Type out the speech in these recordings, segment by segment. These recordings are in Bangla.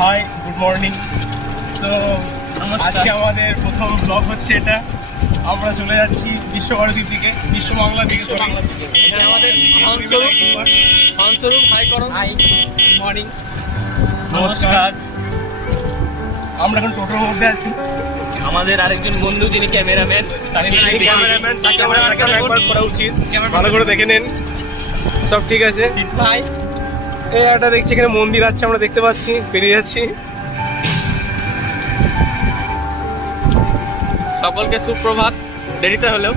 High, good morning. সো আজকে আমাদের প্রথম ব্লগ হচ্ছে এটা। আমরা চলে যাচ্ছি বিশ্বভারতীর দিকে, বিশ্ব বাংলা দিকে। এখানে আমাদের হংস্বরূপ হাই করো। হাই, গুড মর্নিং, নমস্কার। আমরা এখন টোটোর মধ্যে আছি। আমাদের আরেকজন বন্ধু যিনি ক্যামেরাম্যান, তাকে একবার করা উচিত, ভালো করে দেখে নেন। সব ঠিক আছে ভাই। এই একটা দেখছি এখানে মন্দির আছে, আমরা দেখতে পাচ্ছি, পেরিয়ে যাচ্ছি। সকলকে সুপ্রভাত, দেরিতে হলেও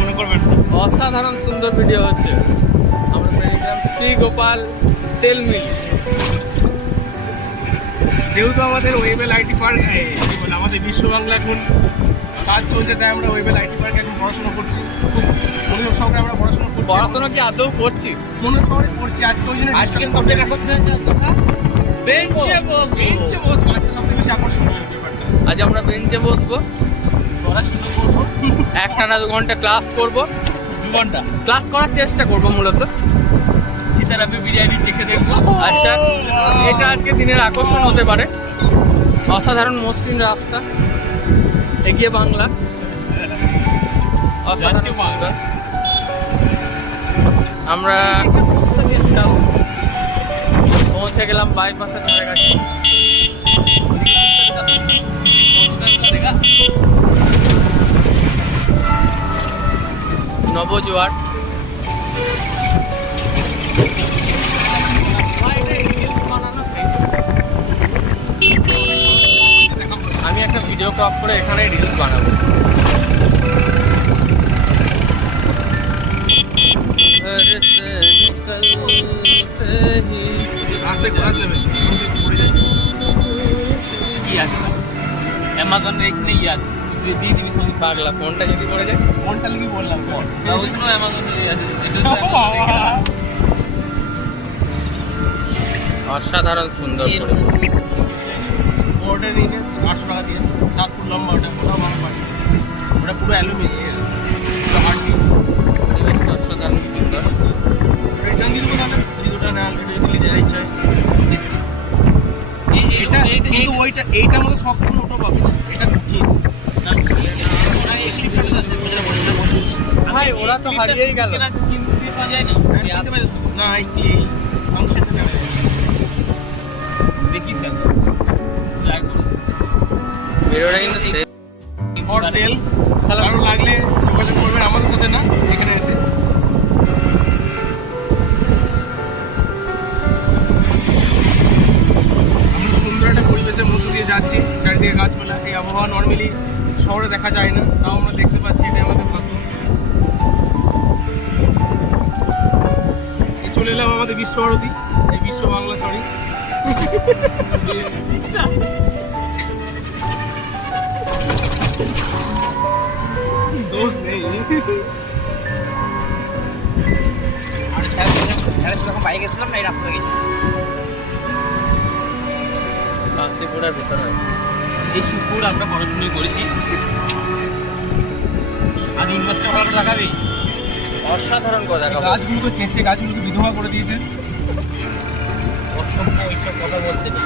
মনে করবেন অসাধারণ সুন্দর ভিডিও হচ্ছে। আমরা পেয়ে গেলাম শ্রী গোপাল তেল মিল। যেহেতু আমাদের ওয়েবেল আইটি পার্ক আমাদের বিশ্ব বাংলা এখন কাজ চলছে, তাই আমরা ওয়েবেল আইটি পার্কে এখন পড়াশোনা করছি। খুব মনোযোগ সহকারে আমরা পড়াশোনা করছি। পড়াশোনা কি আদৌ করছি? মনোযোগ সহকারে পড়ছি। আজকে ওই জন্য আজকে সবচেয়ে আকর্ষণীয় বেঞ্চে বসবো। আজকে সবথেকে বেশি আকর্ষণীয় ব্যাপারটা, আজ আমরা বেঞ্চে বসবো, পড়াশোনা করবো। 1 2 ঘন্টা ক্লাস করবো। 2 ঘন্টা ক্লাস করার চেষ্টা করবো মূলত। সীতারামে বিরিয়ানি চেখে দেখবো। আচ্ছা, এটা আজকে দিনের আকর্ষণ হতে পারে। অসাধারণ মসৃণ রাস্তা, এগিয়ে বাংলা, অসাধারণ সুন্দর। আমরা পৌঁছে গেলাম বাইপাসের ধারে কাছে। নবজোয়ার। আমি একটা ভিডিও ক্রপ করে এখানে রিলস বানাবো। রাস্তায় ঘোরা আসলে বেশি কি আছে অ্যামাজনের এখানে ইয়ে আছে, তুই দিয়ে দিবি সঙ্গে। পাগলা, ফোনটা যদি পড়ে যায়? কোনটা লিখি বললাম ওইখানে অ্যামাজনের আছে। অসাধারণ সুন্দর করে বোর্ডের নিয়ে 800 টাকা দিয়ে 7 ফুট লম্বা। ওটাও ভালো পারি, ওটা পুরো অ্যালুমিনিয়াম। পরিবেশটা অসাধারণ সুন্দর। রিটার্ন দিয়ে দেবো তাহলে, যদি ওটা না নিতে যাই চাই। এটা কিন্তু ওইটা এইটার মধ্যে শক্ত কোনো ওটা পাবি না। এটা ঠিক ভাই, ওরা তো হারিয়েই গেল। না একটি এই ফাংশনটা নেবে দেখি স্যার ভিডিওটা কিন্তু ফর সেল। কারো লাগলে যোগাযোগ করবেন আমাদের সাথে, না এখানে এসে। আমরা সুন্দর একটা পরিবেশের মধ্য দিয়ে যাচ্ছি, চারিদিকে গাছপালা। এই আবহাওয়া নর্মালি শহরে দেখা যায় না, তাও আমরা দেখতে পাচ্ছি, এটা আমাদের ভাগ্য। চলে এলাম আমাদের বিশ্বভারতী, এই বিশ্ব বাংলা, সরি দোষ নেই। বাইকে গেছিলাম না, এটা আপনার কাশীপুরের ভিতরে এই সুপুর আমরা পড়াশুনো করেছি। আজ ইউনিভার্সিটি ভালো দেখাবে, অসাধারণ করে দেখাবো। গাছগুলোকে চেঁচে গাছগুলোকে বিধবা করে দিয়েছে। অসম্ভব এইসব কথা বলতে নেই।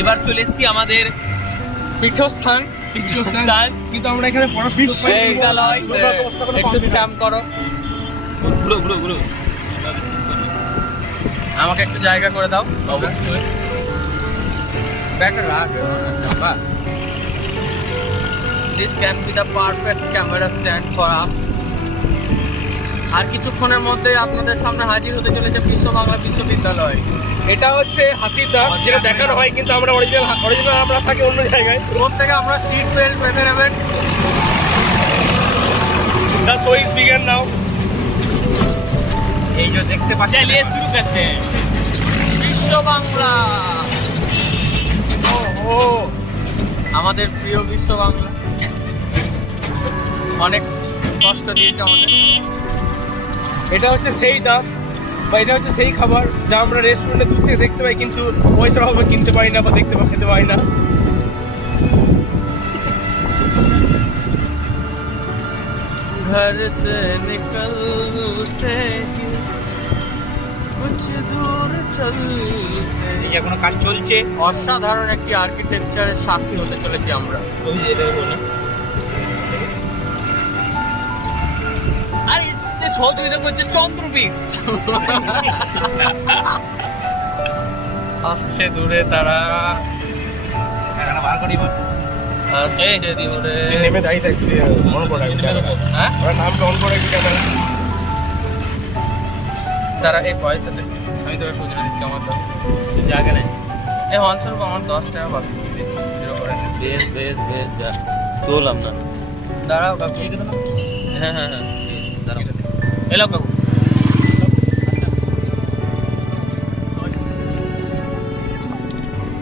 এবার চলে এসেছি আমাদের পীঠস্থান। কিন্তু আমরা এখানে বিশ্ববিদ্যালয়। একটু স্ক্যাম করো, ঘুরো আমাকে একটু জায়গা করে দাও। ব্যাগটা রাখ। This can be the perfect camera stand for us. আর কিছুক্ষণের মধ্যে আপনাদের সামনে হাজির হতে চলেছে বিশ্ব বাংলা বিশ্ববিদ্যালয়। এটা হচ্ছে হাতির দাঁত, যেটা দেখানো হয়, কিন্তু আমরা অরিজিনাল আমরা থাকি অন্য জায়গায়। প্রত্যেকে আমরা সিট বেল্ট বেঁধে নেবেন। The show is begun now. এই যে দেখতে পাচ্ছেন, চলিয়ে শুরু করতে हैं বিশ্ব বাংলা। আমাদের প্রিয় বিশ্ব বাংলা অনেক কষ্ট দিয়েছে আমাদের। এটা হচ্ছে সেই দাঁত, বা এটা হচ্ছে সেই খাবার যা আমরা রেস্টুরেন্টে দূর থেকে দেখতে পাই, কিন্তু পয়সার অভাবে কিনতে পারি না বা দেখতে বা খেতে পারি না। घर से निकलते ही कुछ दूर चलते এই এখনো কাজ চলছে। অসাধারণ একটি আর্কিটেকচারের সাক্ষী হতে চলেছি আমরা। ওই যে এটা বলে আর এই সহযোগিতা করছে চন্দ্রবিক্স। আসছে দূরে তারা, এখানে বার করি বল। আসছে দূরে। তুই নেমে দাঁড়িয়ে থাক, তুই অন করে রাখবি ক্যামেরা। হ্যাঁ ওরা নামটা অন করে রাখবি ক্যামেরা। তারা এই পয়সা দে, আমি তোকে খুচরো দিচ্ছি আমার তো। তুই যা কেন? এই হনস্বরূপ আমার 10 টাকা বাকি দিচ্ছি জিরো করে। বেশ বেশ বেশ যা তোলাম না। দাঁড়াও কাকু। হ্যাঁ হ্যাঁ হ্যাঁ দাঁড়াও। এলো কাকু।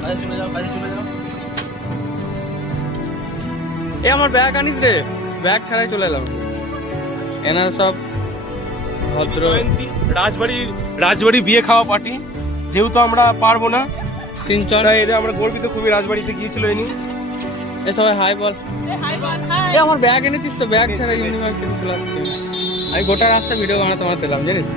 কাজে চলে যাও, কাজে চলে যাও। এ আমার ব্যাগ আনিস রে, ব্যাগ ছাড়াই চলে এলাম। এনার সব ভদ্র রাজবাড়ি বিয়ে খাওয়া পার্টি, যেহেতু আমরা পারবো না সিনচন। তাই এদের আমরা গর্বিত খুবই। রাজবাড়িতে গিয়েছিল এনি। এ সবাই হাই বল। এ আমার ব্যাগ এনেছিস তো, ব্যাগ ছাড়া ইউনিভার্সিটি ক্লাস। আমি গোটা রাস্তা ভিডিও বানাতে দিলাম জানিস।